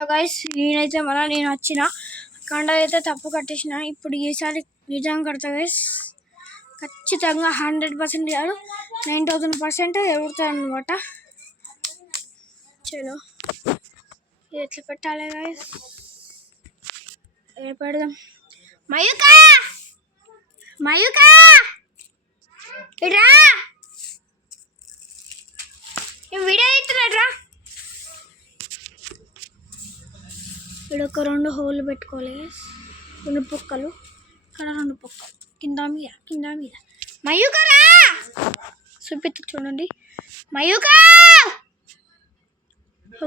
Guys నేనైతే నేను వచ్చిన కండలు అయితే తప్పు కట్టేసిన. ఇప్పుడు ఈసారి నిజం కడతా గైస్. ఖచ్చితంగా 100% కాదు 9000% ఎగురుతాను అనమాట. చలో ఎట్లా పెట్టాలి గైస్, పెడదాం. మయూకా మయూకా ఇట్రా, వీడియో ఇస్తున్నట్రా. ఇక్కడ ఒక 2 హోల్ పెట్టుకోవాలి, 2 పొక్కలు, ఇక్కడ 2 పొక్కలు, కింద మీద. మయూకరా చూపిస్తా చూడండి. మయూకా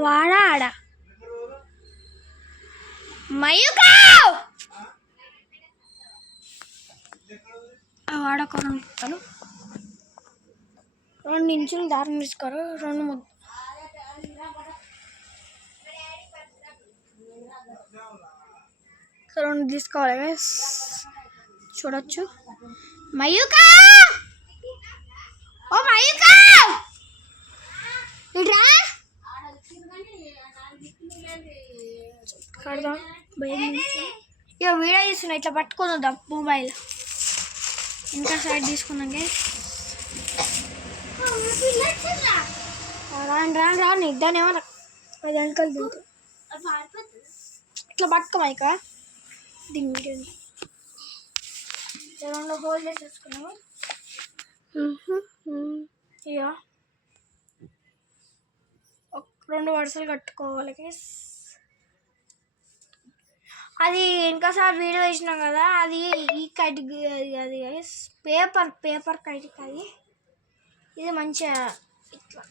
వాడా ఆడ మయూకా వాడొక 2 పొక్కలు, 2 ఇంచులు దారం తీసుకోరు, 2 ముద్ద తీసుకోవాలి గైస్. చూడొచ్చు. మయూకా ఓ మయూకా ఇట్రా కడదాం. ఇక వీడియో తీసుకున్నా, ఇట్లా పట్టుకుందాం మొబైల్ ఇంకా సైడ్ తీసుకున్నాం గైస్. రాను ఇద్దానేమో అది వెనకాల దింటు ఇట్లా పట్టుకోమాయిక దీని వీడియోని 2 హోల్ చేసేసుకున్నాము. ఇక 2 వరుసలు కట్టుకోవాలి గైస్. అది ఇంకోసారి వీడియో వేసినాం కదా, అది ఈ కైట్ అది గైస్, పేపర్ కైట్ అది. ఇది మంచిగా ఇట్లా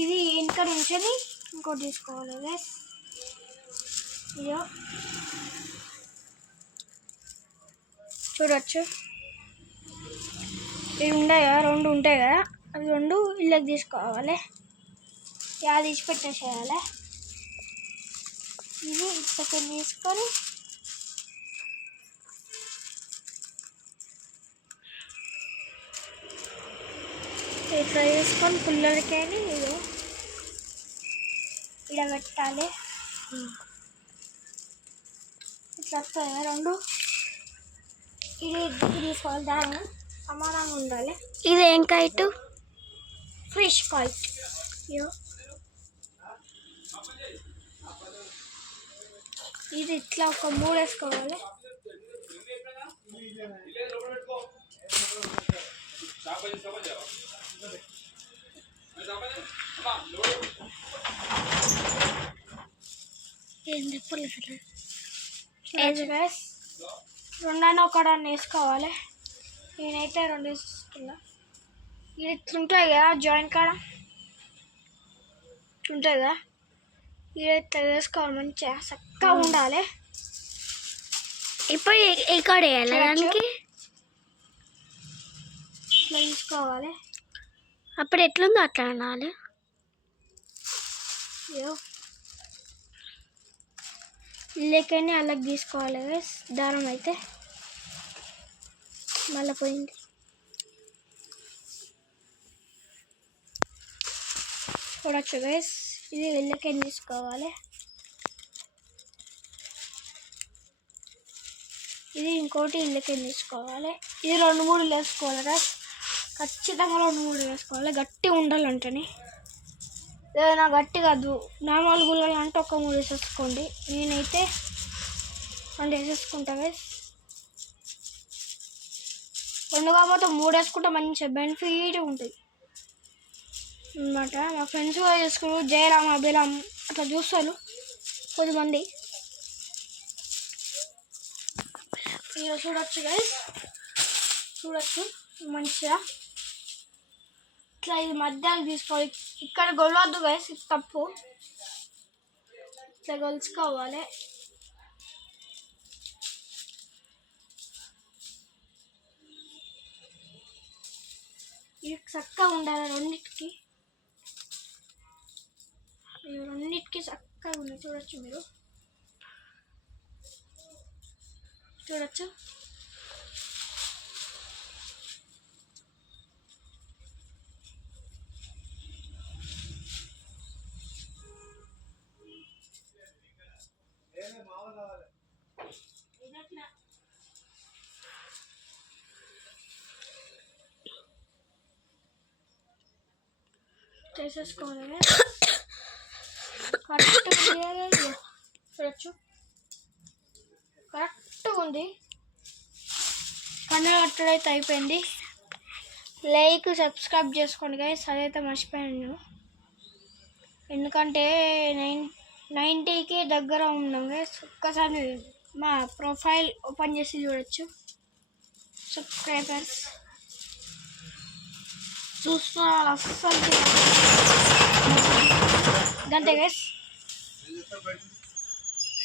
ఇది వెనక నుంచి ఇంకోటి తీసుకోవాలి గైస్. ఇయో చూడొచ్చు. ఇవి ఉంటాయి కదా, 2 ఉంటాయి కదా, అవి 2 ఇళ్ళకి తీసుకోవాలి. ఇలా తీసి పెట్టేసేయాలి. ఇది ఇప్పటికి తీసుకొని ఇట్లా తీసుకొని పుల్లలకైనా ఇది ఇలా పెట్టాలి. ఇట్లా వస్తాయి 2. ఇది తీసుకోవాలి, దాన్ని సమానంగా ఉండాలి. ఇది ఏం కైట్? Fish kite. ఇది ఇట్లా ఒక 3 వేసుకోవాలి. రెండైనా ఒకదాన్ని వేసుకోవాలి. నేనైతే 2 వేసుకున్నా. ఇది ఇట్లుంటుంది కదా, జాయింట్ కాడ ఉంటుంది కదా, ఇది ఇట్లా వేసుకోవాలి. మంచిగా చక్కగా ఉండాలి. ఇప్పుడు ఇక్కడ వేయాలి, ఇట్లా తీసుకోవాలి. అప్పుడు ఎట్లుందో అట్లా అనాలి. లేకని అలాగ తీసుకోవాలి గైస్. దారం అయితే మళ్ళీ పోయింది. చూడొచ్చు గైస్, ఇది వెళ్ళకని తీసుకోవాలి. ఇది ఇంకోటి ఇళ్ళకని తీసుకోవాలి. ఇది 2-3 వేసుకోవాలి గైస్. ఖచ్చితంగా 2-3 వేసుకోవాలి. గట్టి ఉండాలంటేనే. ఏదైనా గట్టి కాదు, నార్మల్ గుళ్ళలు అంటే ఒక 3 వేసేసుకోండి. నేనైతే 2 వేసేసుకుంటా గైస్. 2 కాకపోతే 3 వేసుకుంటే మంచిగా బెనిఫిట్ ఉంటుంది అన్నమాట. మా ఫ్రెండ్స్ కూడా చేసుకున్నారు, జయరామ్ అభిరామ్ అట్లా చూస్తారు కొద్దిమంది. ఇక చూడొచ్చు గైస్, చూడొచ్చు మంచిగా ఇట్లా. ఇది మధ్యాహ్నం తీసుకోవాలి. ఇక్కడ గొలవద్దు గైస్, ఇది తప్పు. ఇట్లా గొలుచుకోవాలి. ఇది చక్కగా ఉండాలి. రెండింటికి చక్కగా ఉన్నాయి. చూడొచ్చు మీరు, చూడొచ్చు. వేసేసుకోవాలి. కరెక్ట్ చూడొచ్చు, కరెక్ట్గా ఉంది. కన్ను కట్టడైతే అయిపోయింది. లైక్ సబ్స్క్రైబ్ చేసుకోండి గైస్, అదైతే మర్చిపోయాను. ఎందుకంటే 90కి దగ్గర ఉన్నాం గైస్. ఒక్కసారి మా ప్రొఫైల్ ఓపెన్ చేసి చూడొచ్చు. సబ్స్క్రైబర్స్ చూస్తున్నారు అస్సలు. గంతే గైస్.